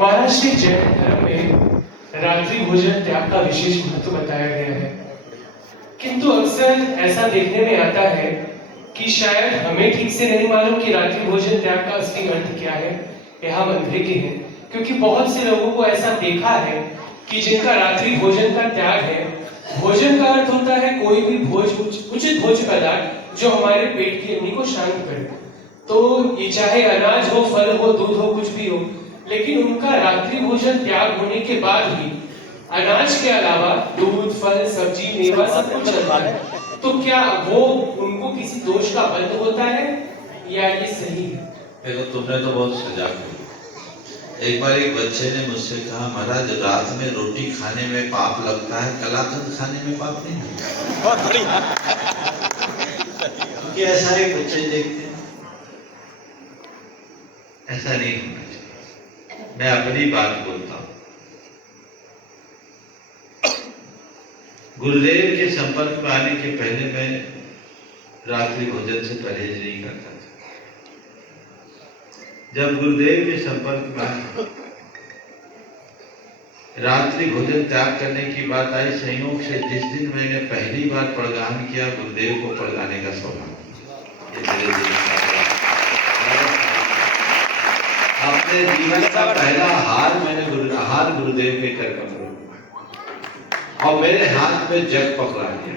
महाराष्ट्र जैन धर्म में रात्रि भोजन त्याग का विशेष महत्व बताया गया है, किंतु अक्सर ऐसा देखने में आता है कि शायद हमें ठीक से नहीं मालूम कि रात्रि भोजन त्याग का असली अर्थ क्या है, या हम अंधे के हैं। क्योंकि बहुत से लोगों को ऐसा देखा है कि जिनका रात्रि भोजन का त्याग है, भोजन का अर्थ होता है कोई भी उचित भोज्य पदार्थ जो हमारे पेट की अग्नि को शांत करे। तो ये चाहे अनाज हो, फल हो, दूध हो, कुछ भी हो, लेकिन उनका रात्रि भोजन त्याग होने के बाद भी अनाज के अलावा दूध, फल, सब्जी, मेवा सब कुछ चलता है। तो क्या वो उनको किसी दोष का बंध होता है या ये सही है? देखो, तुमने तो बहुत सजाग हो। एक बार एक बच्चे ने मुझसे कहा, महाराज रात में रोटी खाने में पाप लगता है, कलाकंद खाने में पाप नहीं लगता। बहुत बढ़िया। क्योंकि ऐसा एक बच्चे देखते हैं, ऐसा नहीं होना चाहिए। मैं अपनी बात बोलता हूँ। गुरुदेव के संपर्क में आने के पहले मैं रात्रि भोजन से परहेज नहीं करता था। जब गुरुदेव के संपर्क में रात्रि भोजन त्याग करने की बात आई, संयोग से जिस दिन मैंने पहली बार प्रगान किया, गुरुदेव को प्रगाने का सौभाग्य। अपने जीवन का पहला हार मैंने हार गुरुदेव के कर पकड़ा, और मेरे हाथ में जग पकड़ा गया।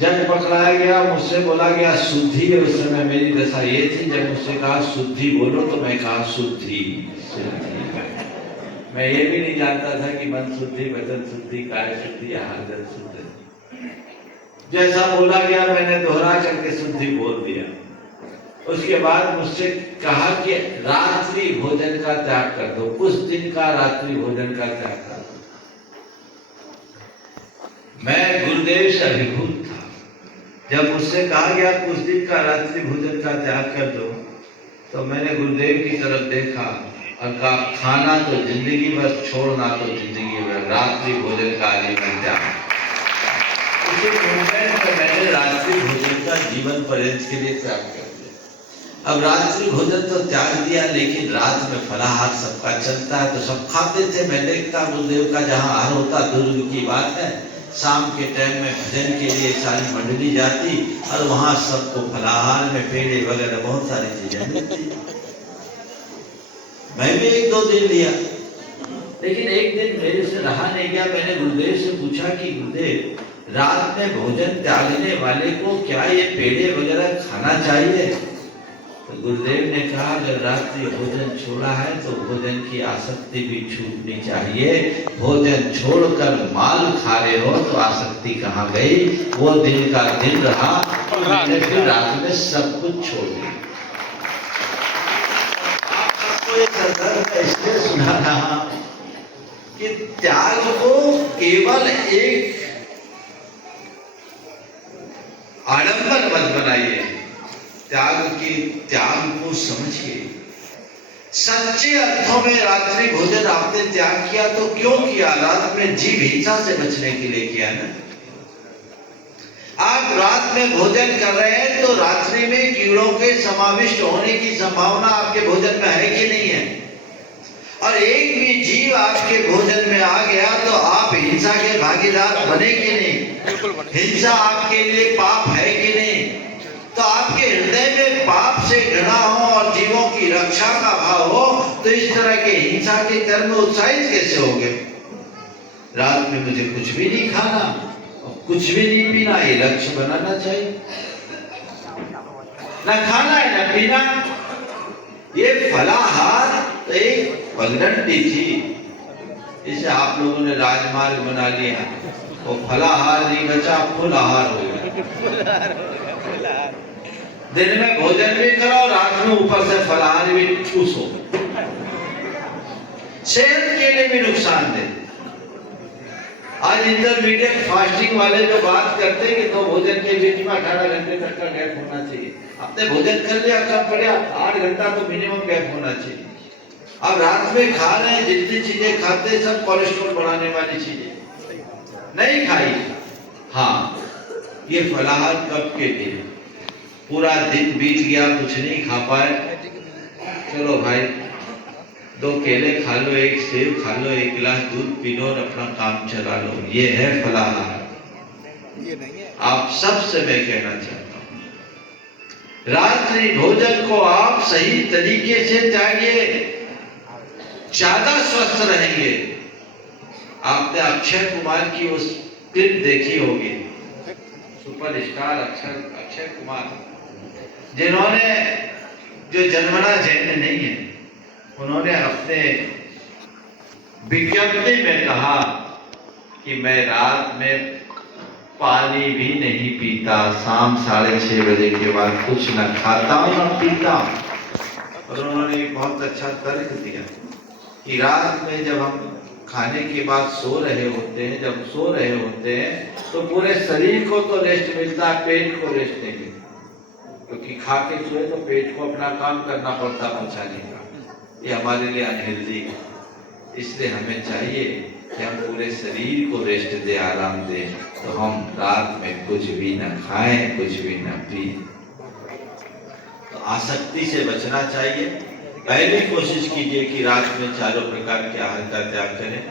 जग पकड़ाया गया, मुझसे बोला गया शुद्धि। उस समय मेरी दशा ये थी, जब मुझसे कहा शुद्धि बोलो तो मैं कहा शुद्धि। मैं ये भी नहीं जानता था कि मन शुद्धि, वचन शुद्धि, काय शुद्धि, आहार जल शुद्धि। जैसा बोला गया मैंने दोहरा करके शुद्धि बोल दिया। उसके बाद मुझसे कहा कि रात्रि भोजन का त्याग कर दो, उस दिन का रात्रि भोजन का त्याग कर दो। मैं गुरुदेव से अभिभूत था। जब मुझसे कहा गया कुछ दिन का रात्रि भोजन का त्याग कर दो, तो मैंने गुरुदेव की तरफ देखा और कहा, खाना तो जिंदगी भर, छोड़ना तो जिंदगी भर, रात्रि भोजन का आजीवन त्याग। उसी मूवमेंट में मैंने रात्रि भोजन का जीवन पर्यंत के लिए त्याग कर दिया। अब रात्रि भोजन तो त्याग दिया, लेकिन रात में फलाहार सबका चलता है, तो सब खाते थे। मैं देखता गुरुदेव का जहाँ आहार होता, दूर की बात है, शाम के टाइम में भजन के लिए सारी मंडली जाती और वहां सबको फलाहार में पेड़े वगैरह बहुत सारी चीजें मिलती। मैं भी एक दो दिन लिया, लेकिन एक दिन मेरे से रहा नहीं गया। मैंने गुरुदेव से पूछा कि गुरुदेव, रात में भोजन त्यागने वाले को क्या ये पेड़े वगैरह खाना चाहिए? तो गुरुदेव ने कहा, अगर रात्रि भोजन छोड़ा है तो भोजन की आसक्ति भी छूटनी चाहिए। भोजन छोड़कर माल खा रहे हो तो आसक्ति कहाँ गई? वो दिन का दिन रहा, मैंने फिर रात में सब कुछ छोड़ दिया। आप सबको ये संदर्भ इसलिए सुना रहा कि त्याग को केवल एक आडंबर मत बनाइए, त्याग को समझिए। सच्चे अर्थों में रात्रि भोजन आपने त्याग किया तो क्यों किया? रात में जीव हिंसा से बचने के लिए किया ना। आप रात में भोजन कर रहे हैं तो रात्रि में कीड़ों के समाविष्ट होने की संभावना आपके भोजन में है कि नहीं है? और एक भी जीव आपके भोजन में आ गया तो आप हिंसा के भागीदार बने कि नहीं? हिंसा आपके लिए पाप है कि नहीं? तो आपके हृदय में पाप से घृणा हो और जीवों की रक्षा का भाव हो, तो इस तरह के हिंसा के कर्म में उत्साहित कैसे होगे? रात में मुझे कुछ भी नहीं खाना और कुछ भी नहीं पीना, ये लक्ष्य बनाना चाहिए। न खाना है न पीना। ये फलाहार तो एक पगडंडी थी, इसे आप लोगों ने राजमार्ग बना लिया। वो फलाहार नहीं बचा, फुल आहार हो गया। दिन में भोजन भी करो, रात में ऊपर से फलाहार भी चूसो। सेहत के लिए भी नुकसान दे। आज इंटरमीडिएट फास्टिंग वाले जो बात करते हैं कि दो भोजन के बीच में 18 घंटे तक का गैप होना चाहिए। आपने भोजन कर लिया, कम पड़ा 8 घंटा तो मिनिमम गैप होना चाहिए। अब रात में खा रहे हैं, जितनी चीजें खाते हैं सब कोलेस्ट्रॉल बढ़ाने वाली चीजें नहीं खाई। हाँ, ये फलाहार कब के लिए? पूरा दिन बीत गया, कुछ नहीं खा पाए, चलो भाई 2 केले खा लो, 1 सेब खा लो, 1 गिलास दूध पी लो और अपना काम चला लो, ये है फलाहार। आप सबसे मैं कहना चाहता हूं, रात्रि भोजन को आप सही तरीके से त्यागिए, ज्यादा स्वस्थ रहेंगे। आपने अक्षय कुमार की उस क्लिप देखी होगी, सुपरस्टार अक्षय कुमार, जिन्होंने, जो जन्मना जैन नहीं है, उन्होंने अपने विज्ञप्ति में कहा कि मैं रात में पानी भी नहीं पीता, शाम 6:30 बजे के बाद कुछ न खाता हूं न पीता हूं। और उन्होंने एक बहुत अच्छा तर्क दिया कि रात में जब हम खाने के बाद सो रहे होते हैं, जब सो रहे होते हैं तो पूरे शरीर को तो रेस्ट मिलता है, पेट को रेस्ट नहीं मिलता, क्योंकि खा के सोए तो पेट को अपना काम करना पड़ता पचाने का, ये हमारे लिए अनहेल्दी है। इसलिए हमें चाहिए कि हम पूरे शरीर को रेस्ट दे, आराम दे, तो हम रात में कुछ भी न खाएं, कुछ भी न पिए। तो आसक्ति से बचना चाहिए। पहले कोशिश कीजिए कि रात में चारों प्रकार के आहार का त्याग करें।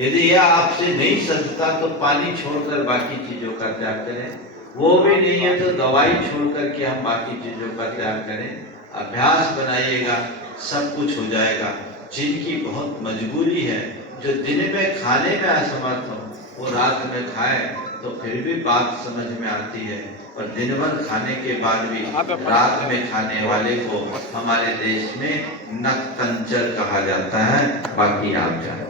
यदि यह आपसे नहीं सजता तो पानी छोड़कर बाकी चीजों का त्याग करें, वो भी नहीं है तो दवाई छोड़ करके हम बाकी चीजों का त्याग करें। अभ्यास बनाइएगा, सब कुछ हो जाएगा। जिनकी बहुत मजबूरी है, जो दिन में खाने में असमर्थ हो, वो रात में खाए तो फिर भी बात समझ में आती है, और दिन भर खाने के बाद भी रात में खाने वाले को हमारे देश में नकतंचर कहा जाता है। बाकी आप जाने।